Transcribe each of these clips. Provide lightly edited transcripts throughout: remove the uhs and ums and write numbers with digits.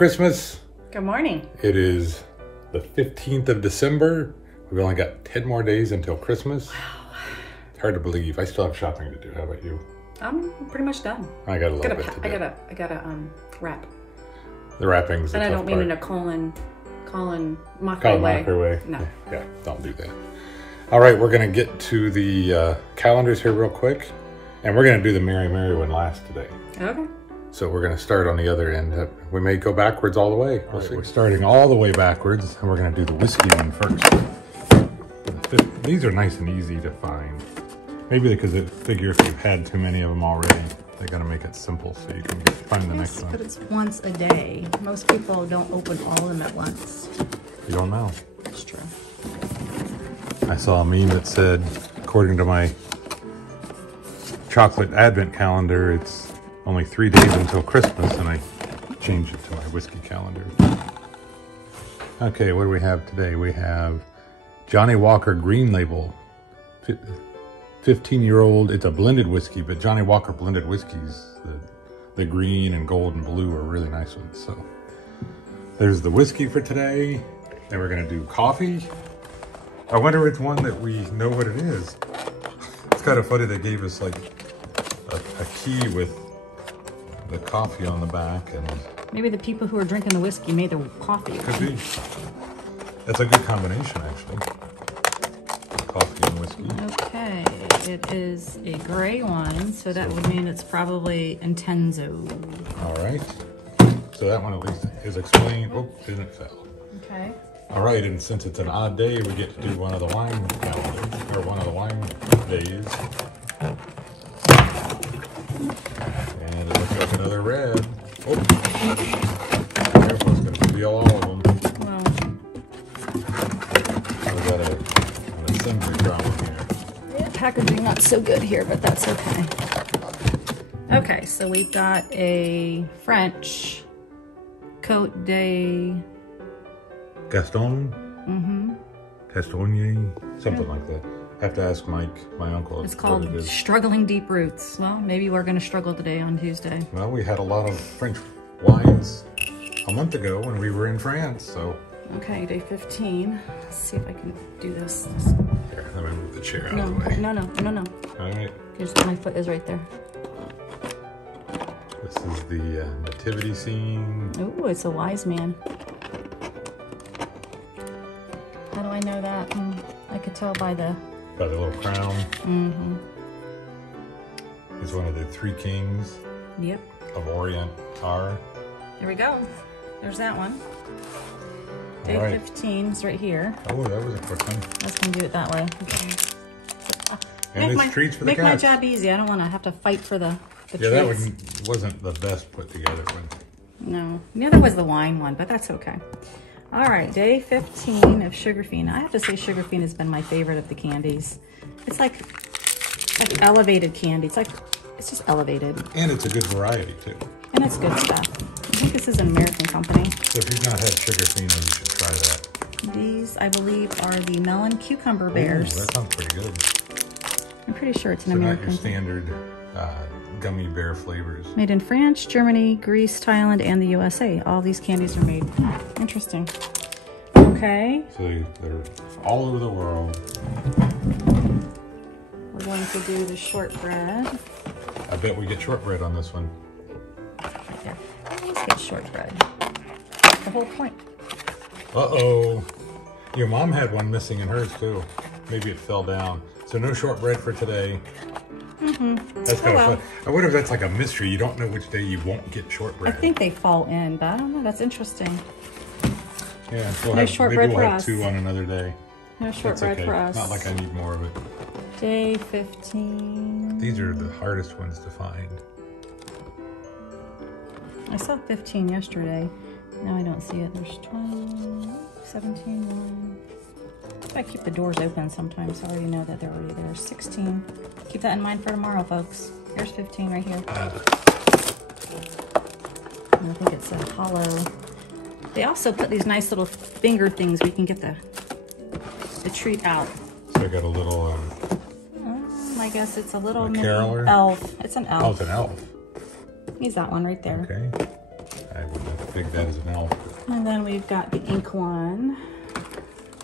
Christmas. Good morning. It is the 15th of December. We've only got 10 more days until Christmas. Wow. It's hard to believe. I still have shopping to do. How about you? I'm pretty much done. I got a little bit to do. I gotta wrap. The wrapping's the And I don't tough mean part. in a Colin Mocker Colin way. Mocker way. No. Yeah, don't do that. All right, we're going to get to the calendars here real quick. And we're going to do the Merry Merry one last today. Okay. So we're going to start on the other end. We may go backwards all the way. We'll see. We're starting all the way backwards, and we're going to do the whiskey one first. These are nice and easy to find. Maybe because they figure if you've had too many of them already, they're going to make it simple so you can find the next one. But it's once a day. Most people don't open all of them at once. You don't know. That's true. I saw a meme that said, according to my chocolate advent calendar, it's only 3 days until Christmas, and I changed it to my whiskey calendar. Okay, what do we have today? We have Johnny Walker Green Label, 15-year-old. It's a blended whiskey, but Johnny Walker blended whiskeys, the green and gold and blue are really nice ones. So there's the whiskey for today. Then we're gonna do coffee. I wonder which one that we know what it is. It's kind of funny they gave us like a key with the coffee on the back, and Maybe the people who are drinking the whiskey made their coffee. could be. That's a good combination, actually. Coffee and whiskey. Okay, it is a gray one, so that would mean it's probably Intenso. All right. So that one at least is explained. Oh, didn't fail. Okay. All right, and since it's an odd day, we get to do one of the wine calendars, or one of the wine days. And it looks like another red. Oh, careful, it's going to steal all of them. Well, We got an assembly problem here. yeah, packaging not so good here, but that's okay. Okay, so we've got a French Côte de... Gaston? Castagne? Something like that. I have to ask Mike, my uncle. It's what called it is. Struggling Deep Roots. Well, maybe we're going to struggle today on Tuesday. Well, we had a lot of French wines a month ago when we were in France, so. Okay, day 15. Let's see if I can do this. Here, let me move the chair out No, of the way. no. All right. Here's my foot is right there. This is the nativity scene. Ooh, it's a wise man. How do I know that? I could tell by the... By the little crown. It's one of the 3 kings Yep. of Orient are. There we go. There's that one. Day All right. 15 is right here. Oh, that was a quick one. I was going to do it that way. Okay. And it's treats for the Make my cats. job easy. I don't want to have to fight for the Yeah, that treats. one wasn't the best put together one. No. The other was the wine one, but that's okay. All right, day 15 of Sugar Fiend. I have to say Sugar Fiend has been my favorite of the candies. It's like elevated candy. It's just elevated. And it's a good variety, too. And it's good stuff. I think this is an American company. So if you've not had Sugar Fiend, you should try that. These, I believe, are the melon cucumber bears. Ooh, that sounds pretty good. I'm pretty sure it's an So not your American. standard gummy bear flavors. Made in France, Germany, Greece, Thailand, and the USA. All these candies are made. Interesting. Okay. So they're all over the world. We're going to do the shortbread. I bet we get shortbread on this one. Right there. Let's get shortbread. That's the whole point. Uh-oh. Your mom had one missing in hers, too. Maybe it fell down. So no shortbread for today. That's kind of fun. I wonder if that's like a mystery. You don't know which day you won't get shortbread. I think they fall in, but I don't know. That's interesting. Yeah, No shortbread maybe for we'll have us. 2 on another day. No That's shortbread okay. for us. Not like I need more of it. Day 15. These are the hardest ones to find. I saw 15 yesterday. Now I don't see it. There's 12, 17, 1. I keep the doors open sometimes, so I already know that they're already there. 16. Keep that in mind for tomorrow, folks. Here's 15 right here. And I think it's a hollow. They also put these nice little finger things where you can get the treat out. So I got a little... I guess it's a little A mini caroler? elf. It's an elf. Oh, it's an elf. He's that one right there. Okay. I wouldn't have big that is an elf. And then we've got the ink one.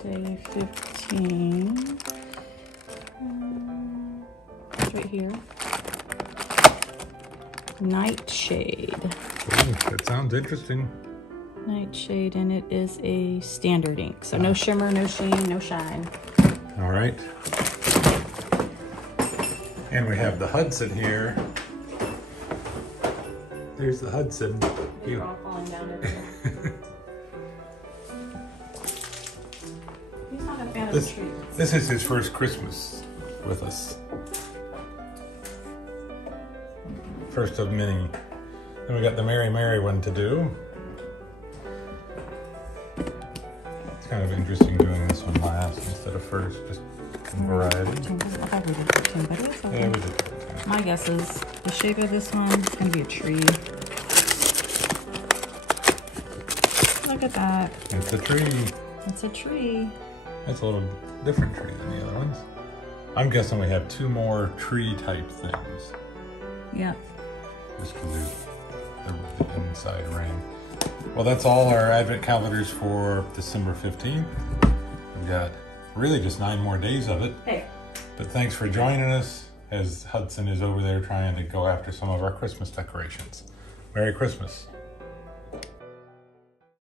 Day 15. It's right here. Nightshade. Ooh, that sounds interesting. Nightshade, and it is a standard ink. So no shimmer, no sheen, no shine. All right. And we have the Hudson here. There's the Hudson. They're all falling down everywhere. He's not a fan of the trees. This is his first Christmas with us. First of many. Then we got the Merry Mary one to do. It's kind of interesting doing this one last instead of first, just some variety. I thought we did 15, but it's okay. Yeah, we did. My guess is the shape of this one is going to be a tree. Look at that. It's a tree. It's a tree. It's a little different tree than the other ones. I'm guessing we have 2 more tree type things. Yeah. Just because the inside ring. Well, that's all our advent calendars for December 15th. We've got really just 9 more days of it. Hey. But thanks for joining us as Hudson is over there trying to go after some of our Christmas decorations. Merry Christmas.